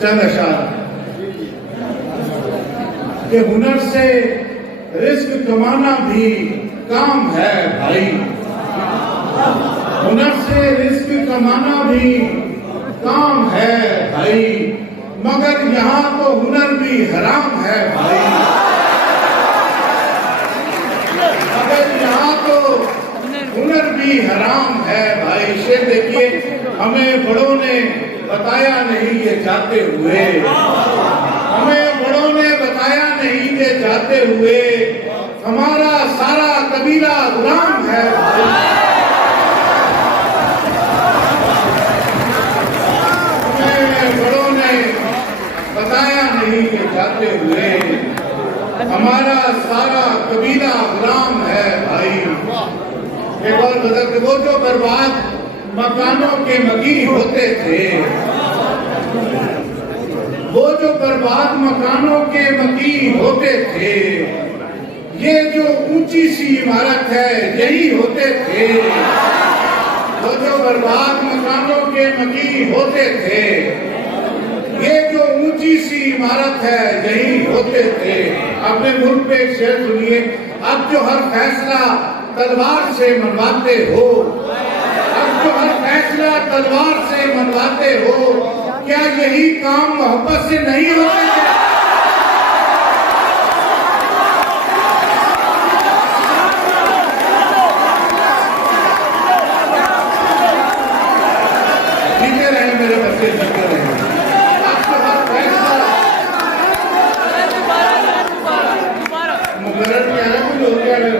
चंद अशार कि हुनर से रिस्क कमाना भी काम है भाई, हुनर से रिस्क कमाना भी काम है भाई, मगर यहाँ तो हुनर भी हराम है भाई, मगर यहाँ तो हुनर भी हराम है भाई। शेर देखिए, हमें बड़ों ने बताया नहीं ये जाते हुए, हमें बड़ों ने बताया नहीं ये जाते हुए, हमारा सारा कबीला गुलाम है भाई। हमें बड़ों ने बताया नहीं ये जाते हुए, हमारा सारा कबीला गुलाम है भाई। एक और बदल, वो जो बर्बाद मकानों के मगी होते थे, वो जो बर्बाद मकानों के मगी होते थे, ये जो ऊंची सी इमारत है यही होते थे, वो जो बर्बाद मकानों के मगी होते थे, ये जो ऊंची सी इमारत है यही होते थे। अपने मुल्क पे शेर सुनिए, अब जो हर फैसला तलवार से मनवाते हो, अब जो हर फैसला तलवार से मनवाते हो, क्या यही काम मोहब्बत से नहीं होते थे? जीते रहे मेरे बच्चे, जीते रहे। अब जो हर फैसला मुकर्रर किया है, कुछ हो गया है।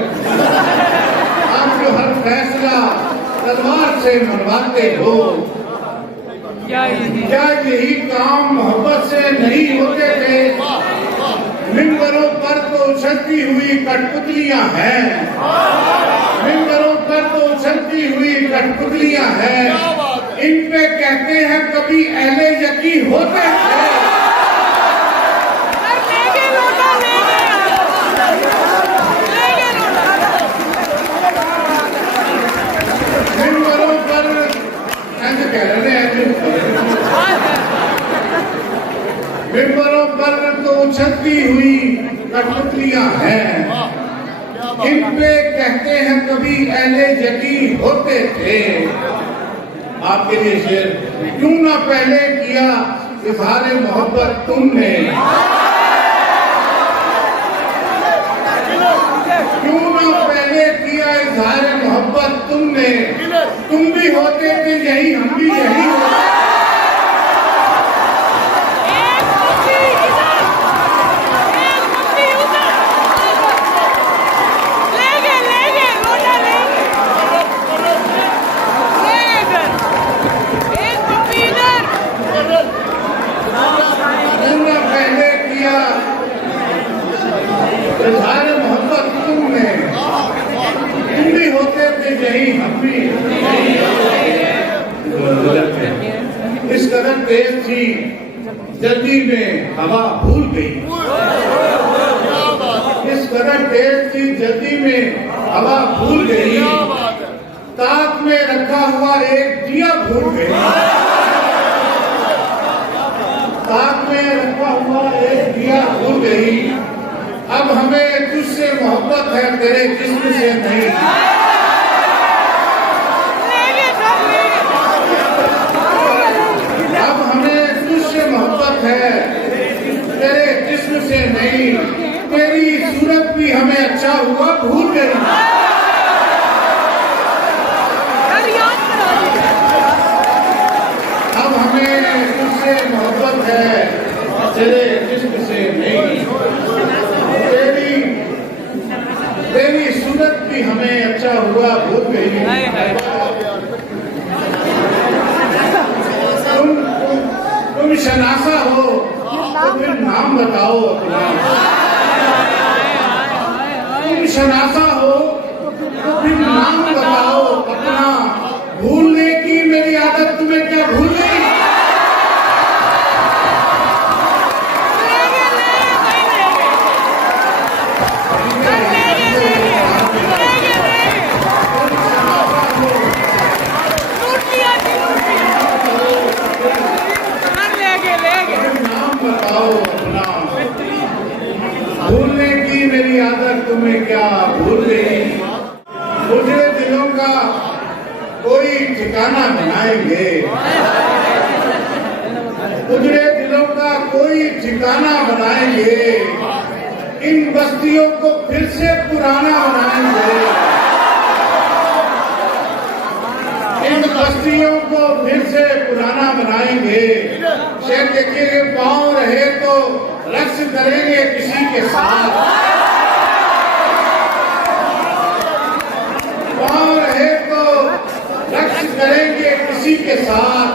अब जो हर फैसला तलवार से मनवाते हो, क्या यही काम मोहब्बत से नहीं होते थे? मिंबरों पर तो उछलती हुई कठपुतलियां हैं, मिंबरों पर तो उछलती हुई कठपुतलियां हैं, इन पे कहते हैं कभी अहले यकीन होते थे। मिंबरों पर कह रहे हैं, मिंबरों पर तो उछलती हुई कठपुतलियां हैं, इन पे कहते हैं कभी अहले यकीन होते थे। आपके लिए शेर, क्यों ना पहले किया इज़हार मोहब्बत तुमने, क्यों ना पहले किया इज़हार मोहब्बत तुमने, तुम भी होते थे यही, हम भी यही होते। इज़हार मोहब्बत तुमने, तुम भी होते थे यही, हम भी। इस कदर तेज थी जल्दी में हवा भूल गई, इस कदर तेज थी जल्दी में हवा भूल गई, ताक में रखा हुआ एक दिया भूल गई, ताक में रखा हुआ एक दिया भूल गई। अब हमें तुझसे मोहब्बत है, तेरे जिस्म से नहीं। अब हमें तुझसे मोहब्बत है, तेरे जिस्म से नहीं। तेरी सूरत भी हमें अच्छा हुआ भूल गई। अब हमें तुझसे मोहब्बत है, तेरे जिस्म से नहीं। तेरी सूरत भी हमें अच्छा हुआ भूल गई। तुम शनासा हो तो फिर नाम बताओ अपना, तुम शनासा हो तो फिर नाम बताओ अपना। भूलने की मेरी आदत तुम्हें क्या भूल गई? बनाएंगे, उजड़े दिलों का कोई ठिकाना बनाएंगे, इन बस्तियों को फिर से पुराना बनाएंगे, इन बस्तियों को फिर से पुराना बनाएंगे। शेर देखिए, पाँव रहे तो रक्स करेंगे किसी के साथ, पाँव रहे तो रक्स करेंगे किसी के साथ,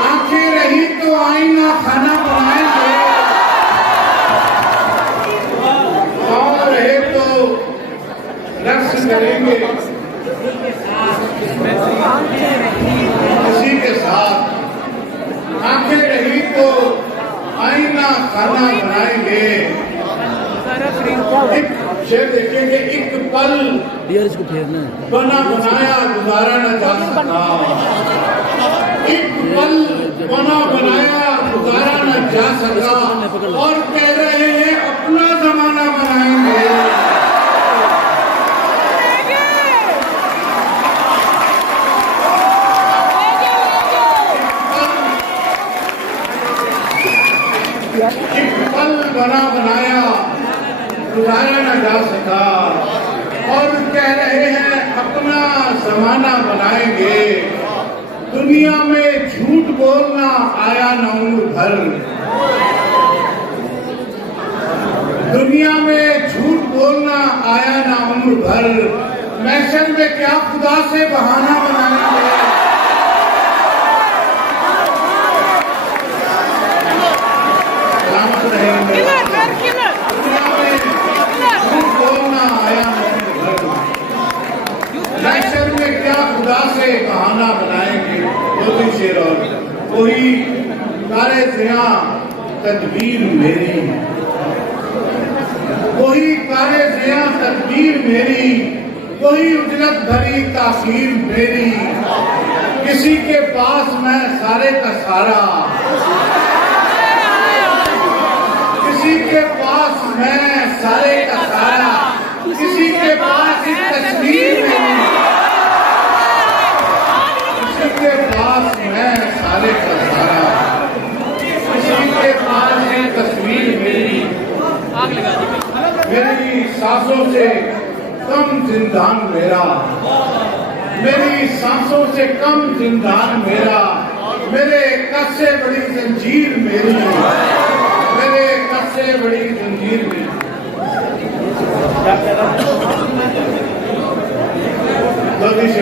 आंखें रही तो आईना खाना बनाएंगे, पाँव रहे तो रक्स करेंगे किसी के साथ, आंखें रही तो आईना खाना बनाएंगे। एक शेर देखेंगे, एक पल बना बनाया गुजारा न जा सका, एक पल बना बनाया गुजारा न जा सका, और कह रहे हैं अपना जमाना बनाएंगे। एक पल बना बनाया गुजारा न जा सका, और कह रहे हैं अपना जमाना बनाएंगे। दुनिया में झूठ बोलना आया न उम्र भर, दुनिया में झूठ बोलना आया न उम्र भर, महशर में क्या खुदा से बहाना बनाएंगे। महशर में क्या खुदा से बहाना बनाएंगे। दो तीन शेर और, वही कारे ज़िया तदबीर मेरी, वही कारे ज़िया तदबीर मेरी, वही उजरत भरी तासीर मेरी, किसी के पास मैं सारे का सारा, किसी के पास मैं सारे का सारा, किसी के पास एक तस्वीर मेरी, किसी के पास मैं सारे का सारा, किसी के पास एक तस्वीर मेरी, मेरी सांसों से कम जिंदान मेरा, मेरी सांसों से कम जिंदान मेरा, मेरे कद से बड़ी जंजीर मेरी, मेरे कद से बड़ी जंजीर मेरी। जल्दी से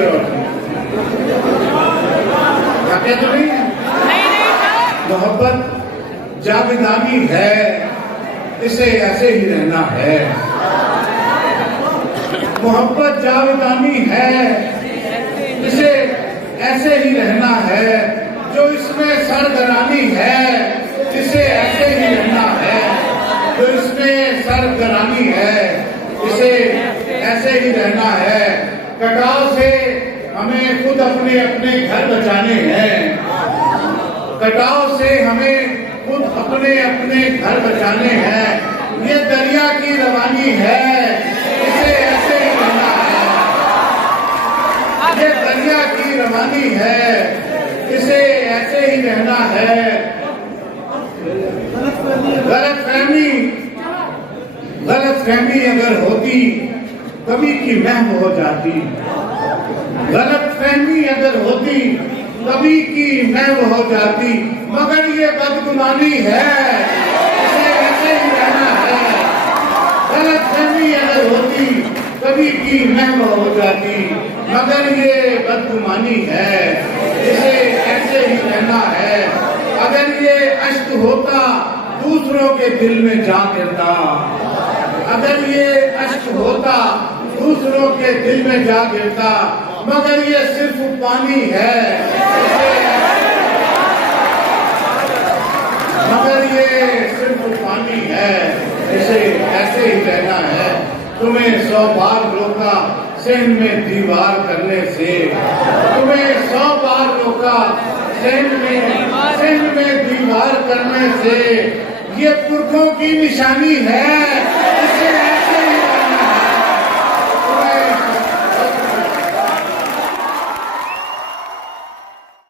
क्या तो नहीं है, मोहब्बत जावेदानी है, इसे ऐसे ही रहना है, मोहब्बत जावेदानी है, इसे ऐसे ही रहना है, जो इसमें सरगरानी है, इसे ऐसे ही रहना है, जो इसमें सरगरानी है, इसे ऐसे ही रहना है। कटाव से हमें खुद अपने अपने घर बचाने हैं, कटाव से हमें खुद अपने अपने घर बचाने हैं, ये दरिया की रवानी है, इसे ऐसे ही रहना है, ये दरिया की रवानी है, इसे ऐसे ही रहना है। गलतफहमी अगर होती कभी की महम हो जाती, गलतफहमी अगर होती कभी की महम हो जाती, मगर ये बदगुमानी है, इसे ऐसे ही रहना है। गलतफहमी अगर होती कभी की महम हो जाती, मगर ये बदगुमानी है, इसे ऐसे ही रहना है। अगर ये अश्क होता दूसरों के दिल में जा गिरता, अगर ये अश्क होता दूसरों के दिल में जा गिरता, मगर ये सिर्फ पानी है, मगर ये सिर्फ पानी है, इसे ऐसे ही रहना है। तुम्हें 100 बार रोका सहन में दीवार करने से, तुम्हें 100 बार रोका सहन में दीवार करने से, ये पुरखों की निशानी है।